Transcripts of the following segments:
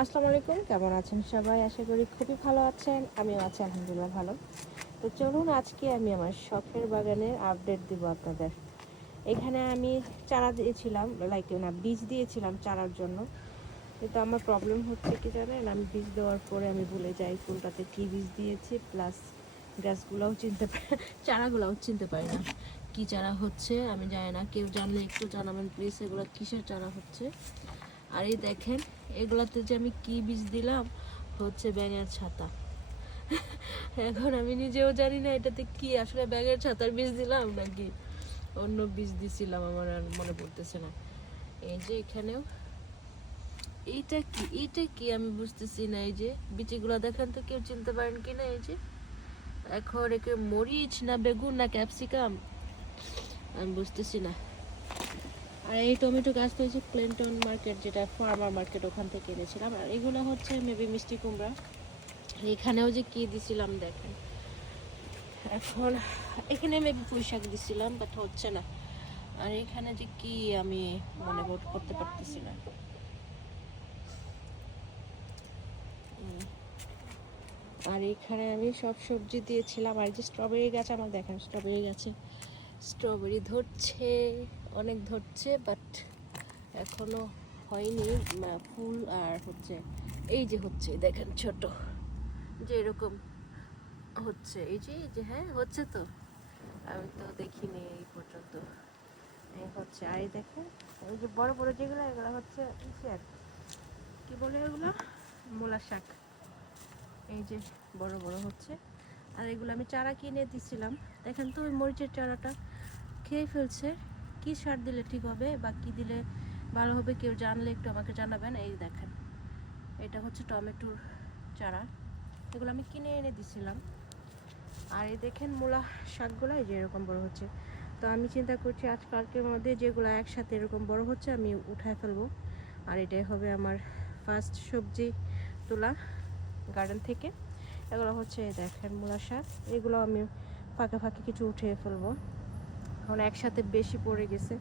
আসসালামু আলাইকুম, কেমন আছেন সবাই? আশা করি খুবই ভালো আছেন, আমিও আছি আলহামদুলিল্লাহ ভালো। তো চলুন আজকে আমি আমার শখের বাগানের আপডেট দিব আপনাদের। এখানে আমি চারা দিয়েছিলাম লাইক না, বীজ দিয়েছিলাম চারার জন্য। কিন্তু আমার প্রবলেম হচ্ছে কি জানেন, আমি বীজ দেওয়ার পরে আমি ভুলে যাই, ফুলটাতে কী বীজ দিয়েছি প্লাস গাছগুলোও চিনতে পারি চারাগুলোও চিনতে পারি না। কী চারা হচ্ছে, আমি জানি না, কেউ জানলে একটু জানাবেন প্লিজ এগুলো কিসের চারা হচ্ছে? আর এই দেখেন এগুলাতে যে আমি কি বীজ দিলাম হচ্ছে ব্যাঙের ছাতা। এখন আমি নিজেও জানি না এটাতে কি আসলে ব্যাঙের ছাতার বীজ দিলাম নাকি অন্য বীজ দিছিলাম আমার আর মনে পড়তেছে না। এই যে এখানেও। এইটা কি? এইটা কি? আমি বুঝতেছি না এই যে। বিচিগুলো দেখেন তো কেউ চিনতে পারেন কি না এই যে। এখন একে মরিচ না বেগুন না ক্যাপসিকাম? আমি বুঝতেছি না। আর এই টমেটো গাছ তো হচ্ছে ক্লিন্টন মার্কেট যেটা ফার্মার মার্কেট ওখান থেকে এনেছিলাম। আর এগুলো হচ্ছে মেবি মিষ্টি কুমড়া। এখানেও যে কি দিছিলাম দেখেন। এখন এখানে মেবি পুঁই শাক দিছিলাম বাট হচ্ছে না। আর এখানে যে কি আমি মনে কর- করতে পারতেছি না। আর এখানে আমি সব সবজি দিয়েছিলাম। আর যে স্ট্রবেরি গাছ, আমার দেখেন স্ট্রবেরি গাছে। স্ট্রবেরি ধরছে। অনেক ধরছে বাট এখনও হয়নি ফুল আর হচ্ছে, এই যে হচ্ছে, দেখেন ছোট, যে এরকম হচ্ছে, এই যে এই যে হ্যাঁ হচ্ছে তো। আমি তো দেখিনি এই পর্যন্ত। হচ্ছে, আর এই দেখেন, এই যে বড় বড় যেগুলো, এগুলো হচ্ছে ইসের কি বলে এগুলো মূলা শাক। এই যে বড় বড় হচ্ছে। আর এগুলো আমি চারা কিনে দিছিলাম। দেখেন তো, ওই মরিচের চারাটা, খেয়ে ফেলছে। কি সার দিলে ঠিক হবে বা কি দিলে ভালো হবে কেউ জানলে একটু আমাকে জানাবেন। এই দেখেন, এটা হচ্ছে টমেটোর চারা। এগুলো আমি কিনে এনে দিছিলাম। আর এই দেখেন মূলা শাকগুলো এই যে এরকম বড় হচ্ছে। তো আমি চিন্তা করছি আজ কালকের মধ্যে যেগুলো একসাথে এরকম বড় হচ্ছে আমি উঠায় ফেলব। আর এটাই হবে আমার ফার্স্ট সবজি তোলা গার্ডেন থেকে। এগুলো হচ্ছে দেখেন মূলা শাক। এগুলো আমি ফাঁকে ফাঁকে কিছু উঠিয়ে ফেলব। এখন একসাথে বেশি পড়ে গেছে।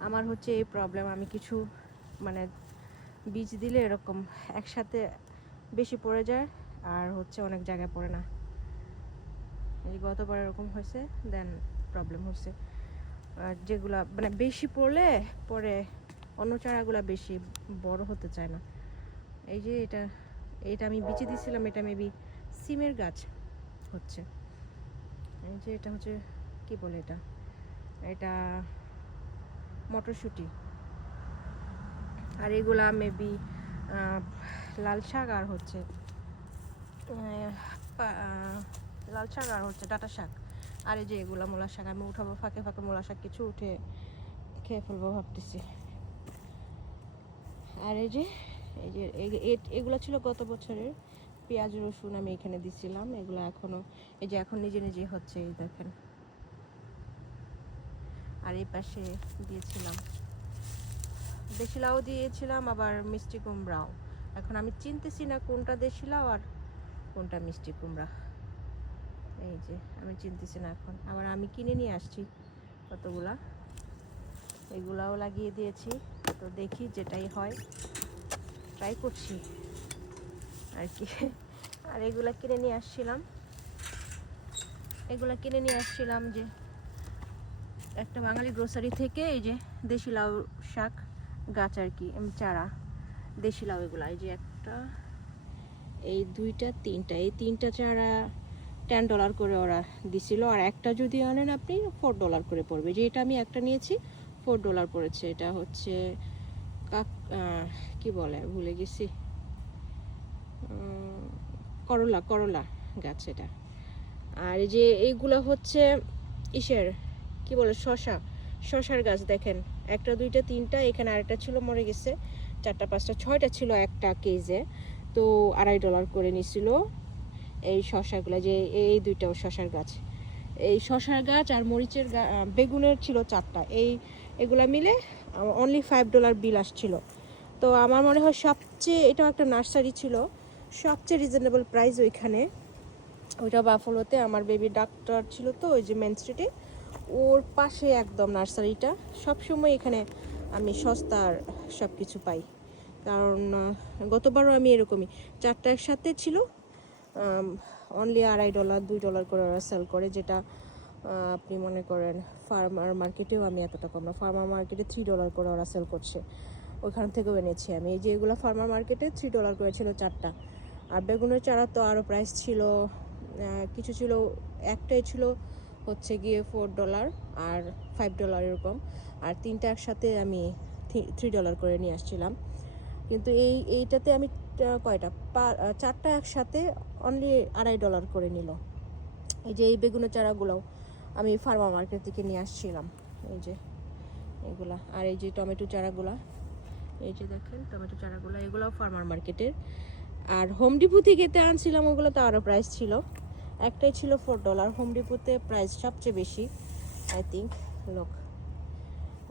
আমার হচ্ছে এই প্রবলেম আমি কিছু মানে বীজ দিলে এরকম একসাথে বেশি পড়ে যায় আর হচ্ছে অনেক জায়গায় পড়ে না। এই গতবার এরকম হয়েছে দেন প্রবলেম হচ্ছে। আর যেগুলা মানে বেশি পড়লে পরে অন্য চারাগুলা বেশি বড় হতে চায় না। এই যে এটা এটা আমি বিচে দিছিলাম, এটা মেবি সিমের গাছ হচ্ছে। এই যে এটা হচ্ছে, কি বলে এটা? এটা মটরশুঁটি। আর এগুলা মেবি লাল শাক আর হচ্ছে লাল শাক আর হচ্ছে ডাটা শাক। আর এই যে এগুলা মূলা শাক, আমি উঠাবো ফাঁকে ফাঁকে মূলা শাক কিছু উঠে খেয়ে ফেলব ভাবতেছি। আর এই যে এই যে এগুলা ছিল গত বছরের পেঁয়াজ, রসুন আমি এখানে দিছিলাম। এগুলো এখনও, এই যে এখন নিজে নিজে হচ্ছে, এই দেখেন। আর এই পাশে দিয়েছিলাম। দেশি লাউ দিয়েছিলাম, আবার মিষ্টি কুমড়াও। এখন আমি চিনতেছি না কোনটা দেশি লাউ আর কোনটা মিষ্টি কুমড়া। এই যে, আমি চিনতেছি না এখন। আবার আমি কিনে নিয়ে আসছি কতগুলা। এগুলাও লাগিয়ে দিয়েছি। তো দেখি যেটাই হয়। ট্রাই করছি। আর কি। আর এগুলা কিনে নিয়ে আসছিলাম। এগুলা কিনে নিয়ে আসছিলাম যে একটা বাঙালি গ্রোসারি থেকে এই যে দেশি লাউ শাক, গাছ আর কি চারা, দেশি লাউ এগুলো। এই যে একটা, এই দুইটা, তিনটা, এই তিনটা চারা টেন ডলার করে ওরা দিছিল। আর একটা যদি আনেন আপনি ফোর ডলার করে পড়বে। যে এটা আমি একটা নিয়েছি ফোর ডলার পড়েছে। এটা হচ্ছে কাক কি বলে, ভুলে গেছি। করলা করলা গাছ এটা। আর এই যে এইগুলো হচ্ছে ইসের কি বলে, শশা। শশার গাছ দেখেন, একটা, দুইটা, তিনটা, এখানে আরেকটা ছিল, মরে গেছে। চারটা, পাঁচটা, ছয়টা ছিল একটা কেজে। তো আড়াই ডলার করে নিছিল এই শশাগুলো, যে এই দুইটাও শশার গাছ। এই শশার গাছ আর মরিচের বেগুনের ছিল চারটা। এই, এগুলা মিলে অনলি ফাইভ ডলার বিল আসছিল। তো আমার মনে হয় সবচেয়ে, এটাও একটা নার্সারি ছিল, সবচেয়ে রিজনেবল প্রাইস ওইখানে। ওইটা বাফলোতে আমার বেবি ডাক্তার ছিল তো, ওই যে মেন স্ট্রিটে ওর পাশে একদম নার্সারিটা। সবসময় এখানে আমি সস্তার সব কিছু পাই। কারণ গতবারও আমি এরকমই। চারটা একসাথে ছিল। অনলি আড়াই ডলার দুই ডলার করে ওরা সেল করে, যেটা আপনি মনে করেন ফার্মার মার্কেটেও আমি এতটা কম না। ফার্মার মার্কেটে থ্রি ডলার করে ওরা সেল করছে। ওইখান থেকেও এনেছি আমি। এই যে এগুলো ফার্মার মার্কেটে থ্রি ডলার করে ছিল চারটা। আর বেগুনের চারা তো আরও প্রাইস ছিল কিছু ছিল, একটাই ছিল হচ্ছে গিয়ে ফোর ডলার আর ফাইভ ডলার এরকম। আর তিনটা একসাথে আমি থ্রি ডলার করে নিয়ে আসছিলাম। কিন্তু এই, এইটাতে আমি কয়টা? চারটা একসাথে অনলি আড়াই ডলার করে নিল। এই যে এই বেগুনের চারাগুলোও আমি ফার্মার মার্কেট থেকে নিয়ে আসছিলাম। এই যে এগুলা। আর এই যে টমেটো চারাগুলা। এই যে দেখেন টমেটো চারাগুলো, এগুলোও ফার্মার মার্কেটের আর হোম ডিপো থেকে আনছিলাম ওগুলো তো আরও প্রাইস ছিল। একটাই ছিল ফোর ডলার হোম ডিপোতে প্রাইস সবচেয়ে বেশি আই থিঙ্ক লোক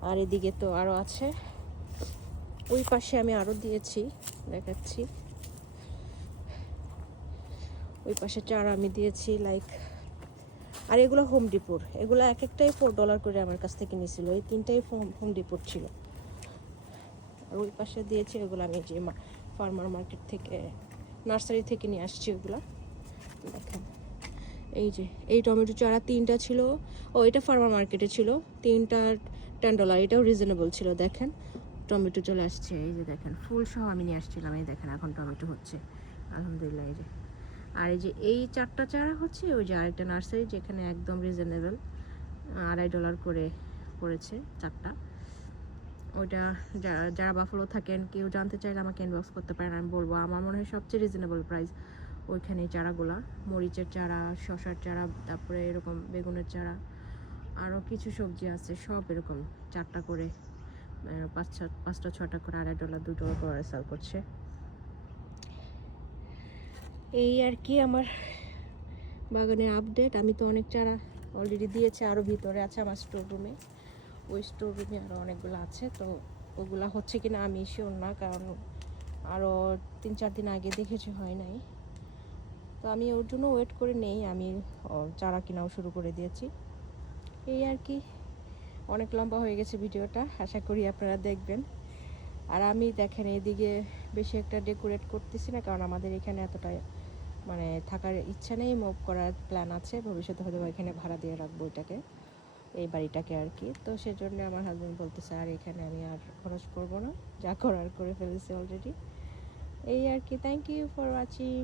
আর এদিকে তো আরও আছে। ওই পাশে আমি আরও দিয়েছি, দেখাচ্ছি। ওই পাশে চার আমি দিয়েছি লাইক আর এগুলো হোম ডিপোর এগুলো এক একটাই ফোর ডলার করে আমার কাছ থেকে নিয়েছিল, এই তিনটাই হোম ডিপোর ছিল। আর ওই পাশে দিয়েছি এগুলো আমি যে ফার্মার মার্কেট থেকে নার্সারি থেকে নিয়ে আসছি ওগুলো। দেখেন। এই যে, এই টমেটো চারা তিনটা ছিল। ও, এটা ফার্মার মার্কেটে ছিল। তিনটা টেন ডলার এটাও রিজনেবল ছিল, দেখেন। টমেটো চলে আসছে, এই যে দেখেন, ফুল সহ আমি নিয়ে আসছিলাম, এই দেখেন এখন টমেটো হচ্ছে। আলহামদুলিল্লাহ, এই যে। আর এই যে, এই চারটা চারা হচ্ছে, ওই যে আরেকটা নার্সারি যেখানে একদম রিজনেবল আড়াই ডলার করে পড়েছে চারটা। ওইটা যারা যারা বাফলো থাকেন, কেউ জানতে চাইলে আমাকে ইনবক্স করতে পারেন, আমি বলব। আমার মনে হয় সবচেয়ে রিজনেবল প্রাইস ওইখানে চারাগুলা মরিচের চারা শশার চারা, তারপরে এরকম বেগুনের চারা আরও কিছু সবজি আছে, সব এরকম চারটা করে পাঁচ ছ- পাঁচটা, ছটা করে, আড়াই ডলার দু ডলার করে সেল করছে। এই আর কি আমার বাগানের আপডেট আমি তো অনেক চারা অলরেডি দিয়েছি আরও ভিতরে আছে আমার স্টোর রুমে ওই স্টোর রুমে আরও অনেকগুলো আছে, তো ওগুলা হচ্ছে কিনা আমি শিওর না, কারণ আরও তিন, চার দিন আগে দেখেছি, হয় নাই। তো আমি ওর জন্য ওয়েট করে নেই, আমি চারা কেনাও শুরু করে দিয়েছি। এই আর কি, অনেক লম্বা হয়ে গেছে ভিডিওটা, আশা করি আপনারা দেখবেন। আর আমি দেখেন এইদিকে বেশি একটা ডেকোরেট করতেছি না, কারণ আমাদের এখানে এতটা মানে থাকার ইচ্ছা নেই মুভ করার প্ল্যান আছে, ভবিষ্যতে হয়তো এখানে ভাড়া দিয়ে রাখব এটাকে, এই বাড়িটাকে আর কি। তো সেজন্য আমার হাজব্যান্ড বলতেছে, আর এখানে আমি আর খরচ করব না, যা করার করে ফেলেছি অলরেডি এই আর কি থ্যাংক ইউ ফর ওয়াচিং